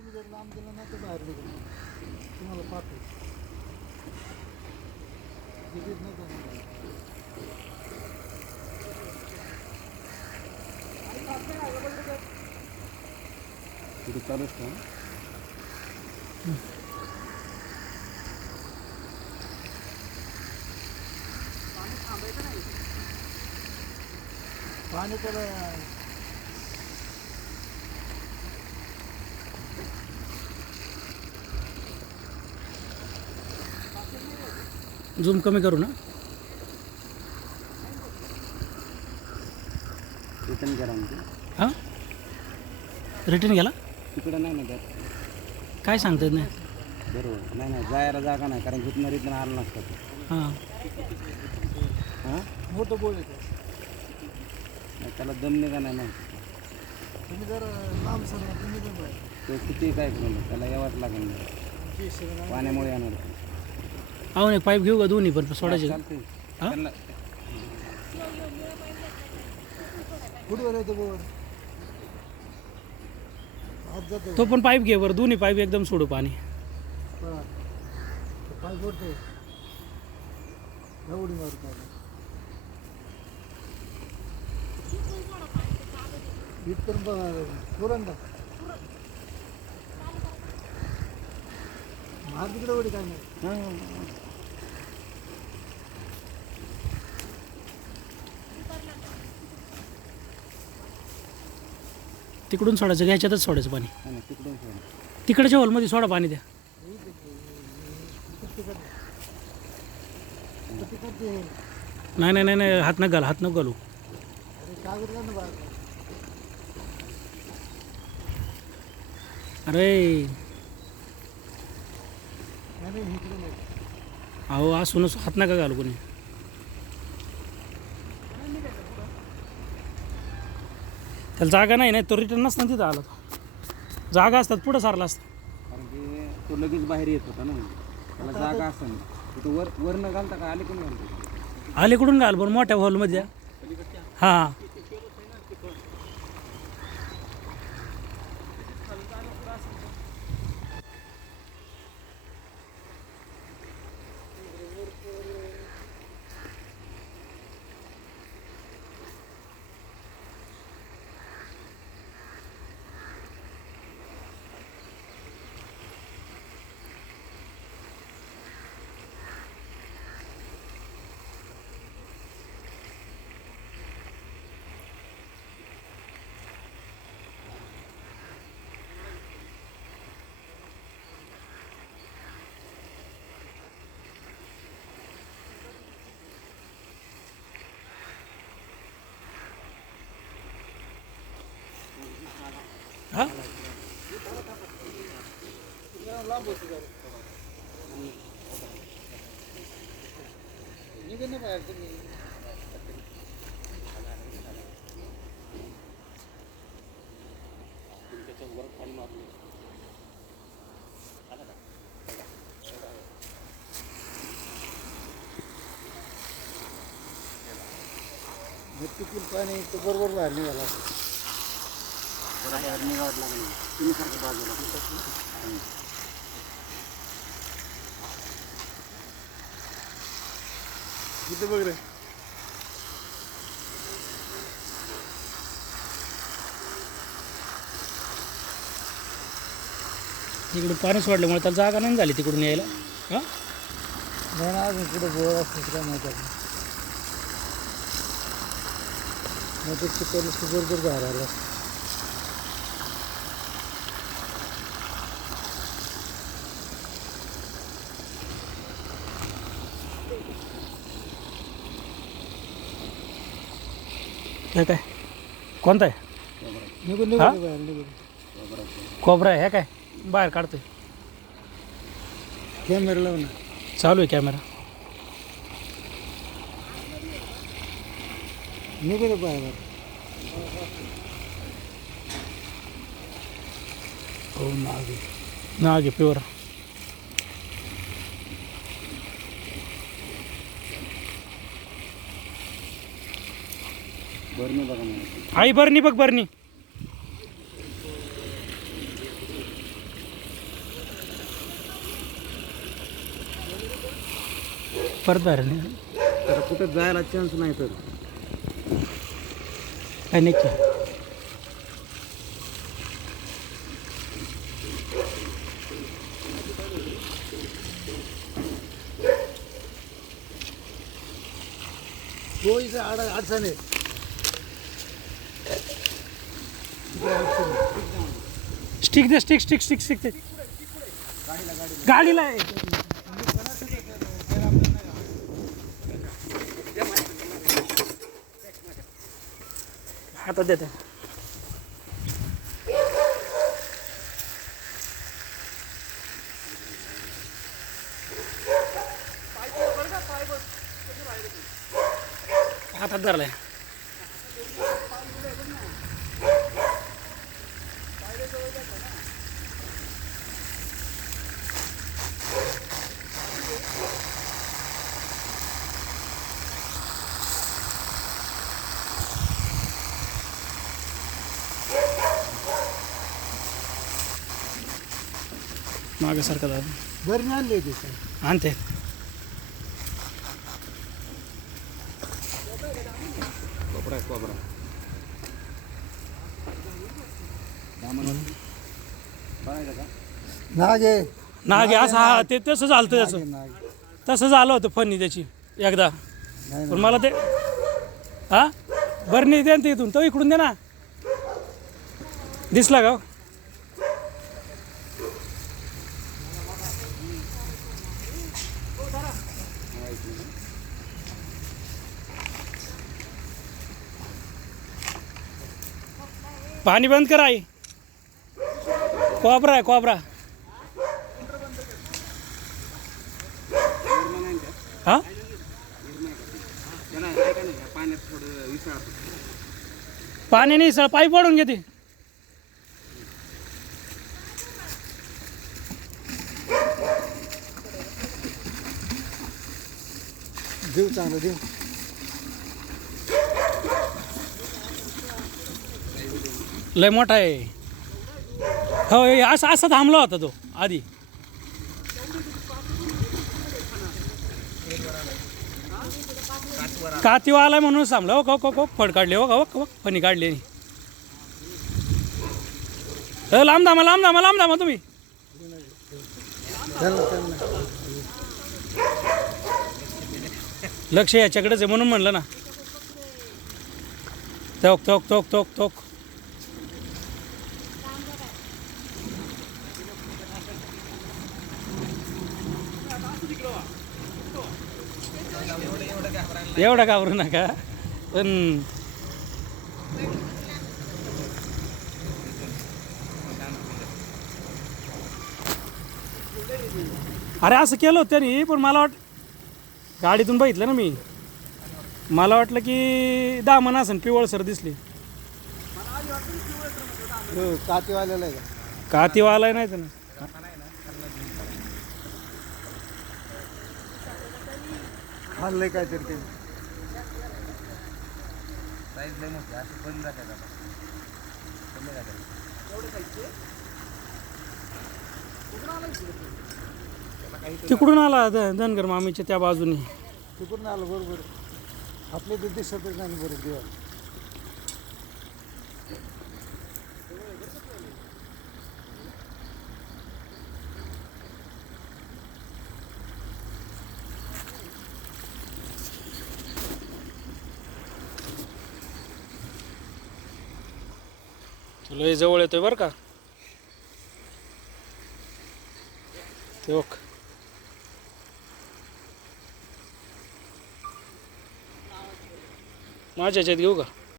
तुम्ही जर लांब गेला ना तर बाहेर निघून तुम्हाला पाहतो. तिकीट नाही देणार. तिथे चालूच का पाणी त्याला झूम कमी करू ना. रिटर्न करा हां? रिटर्न गेला तिकडं नाही ना काय सांगता येत नाही? बरोबर. नाही नाही जायला जागा नाही कारण तिथनं रिटर्न आलं नसतं ते. हां. हां? मोठं बोल नाही त्याला दम निघा नाही ना तुम्ही जर लांब सरला तुम्ही जर. बाहेर तो किती काय करून त्याला यावंच लागेल पाण्यामुळे येणार. अहो नाही पाईप घेऊ का दोन्ही पण? सोडायचे. हा? तो पण पाईप घे बरं. दोन्ही पाईप एकदम सोडू पाणी. इथपर्यंत पुरण का मार तिकडे एवढी काय नाही हां तिकडून सोडायचं का ह्याच्यातच सोडायचं पाणी. नाही, नाही, तिकडून सोड. तिकडच्या हॉलमध्ये सोडा पाणी द्या. नाही नाही नाही हात न घाल हात न घालू. अरे कागद का ना बाहेर अरे नाही नाही इकडे नाही अहो असून हात नका घालू कोणी. त्याला जागा नाही नाही तो रिटर्न नसताना तिथं आला तो. जागा असतात पुढं सारला असतं. कारण की तो लगेच बाहेर येत होता ना त्याला जागा असं तिथं वर वर न घालता का? आले कोणी घालतो? अलीकडून घाल बरं मोठ्या हॉलमध्ये हां. हां? निघून बाहेर तुम्ही पाणी तो बरोबर बाहेर निघाला. जरा बाहेर निघावं लागेल तुम्ही सारखं बाजूला बघ रे इकडून पाणी सोडल्यामुळे त्याला जागा नाही झाली तिकडून यायला? हां? नाही ना अजून कुठं असतं काय माहिती आहे मग ते पहिले बरोबर बाहेर हे काय? कोणता आहे? निघून हा? निघून बाहेर निघून खोबरा आहे हे काय? बाहेर काढतोय. कॅमेरा लाव ना. चालू आहे कॅमेरा. निघून बाहेर. हो नाग आहे. नाग आहे प्युअर. आई बरणी बघ बरणी परत कुठे तर जायला चान्स नाही तर. काय नाही अड हो, अडचण आहे. स्टिक दे स्टिक स्टिक स्टिक स्टिक दे गाडीला आहे. हातात देते. हातात धरलाय. मागे सारखं आणते कोपरा आहे, कोपरा बघायचं का नाग. नागे असं हा ते तसं झालं त्याचं. नाग. आहे. तसं झालं होतं फनी त्याची एकदा. पण मला ते हा? बरं नाही दे ना ते इथून. तो इकडून दे ना. दिसला का हो? पाणी बंद कर आई. कोबरा आहे कोबरा हा पाणी नाही सर. पाईप पडून घेते. देऊ चांगलं देऊ. लय मोठा आहे. हो हे असं असं थांबला होता तो आधी. कातीवा आलाय म्हणून थांबला. हो को को फड काढले. हो का हो फणी काढले लांब धामा लांब धामा लांब धामा तुम्ही. लक्ष याच्याकडेच आहे म्हणून म्हणलं ना. तोक तोक तोक तोक तोक एवढा घाबरू नका. पण अरे असं केलं होतं त्यांनी पण मला वाट गाडीतून बघितलं ना मी. मला वाटलं की दामन असेल पिवळसर दिसली. हो कातेवाल्याला आहे का? का ती वालाय नाही. त्यानं खाल्लंय काहीतरी ते. साईज लय मोठी अशी बंद जाते आता. कमी जाते. तिकडून आला ध- धनगर मामीच्या त्या बाजूने. तिकडून आलं बरोबर. आपले ते दिसतच नाही बरोबर देवा लय जवळ येतोय बरं का? ते ओक. माझ्या ह्याच्यात घेऊ का?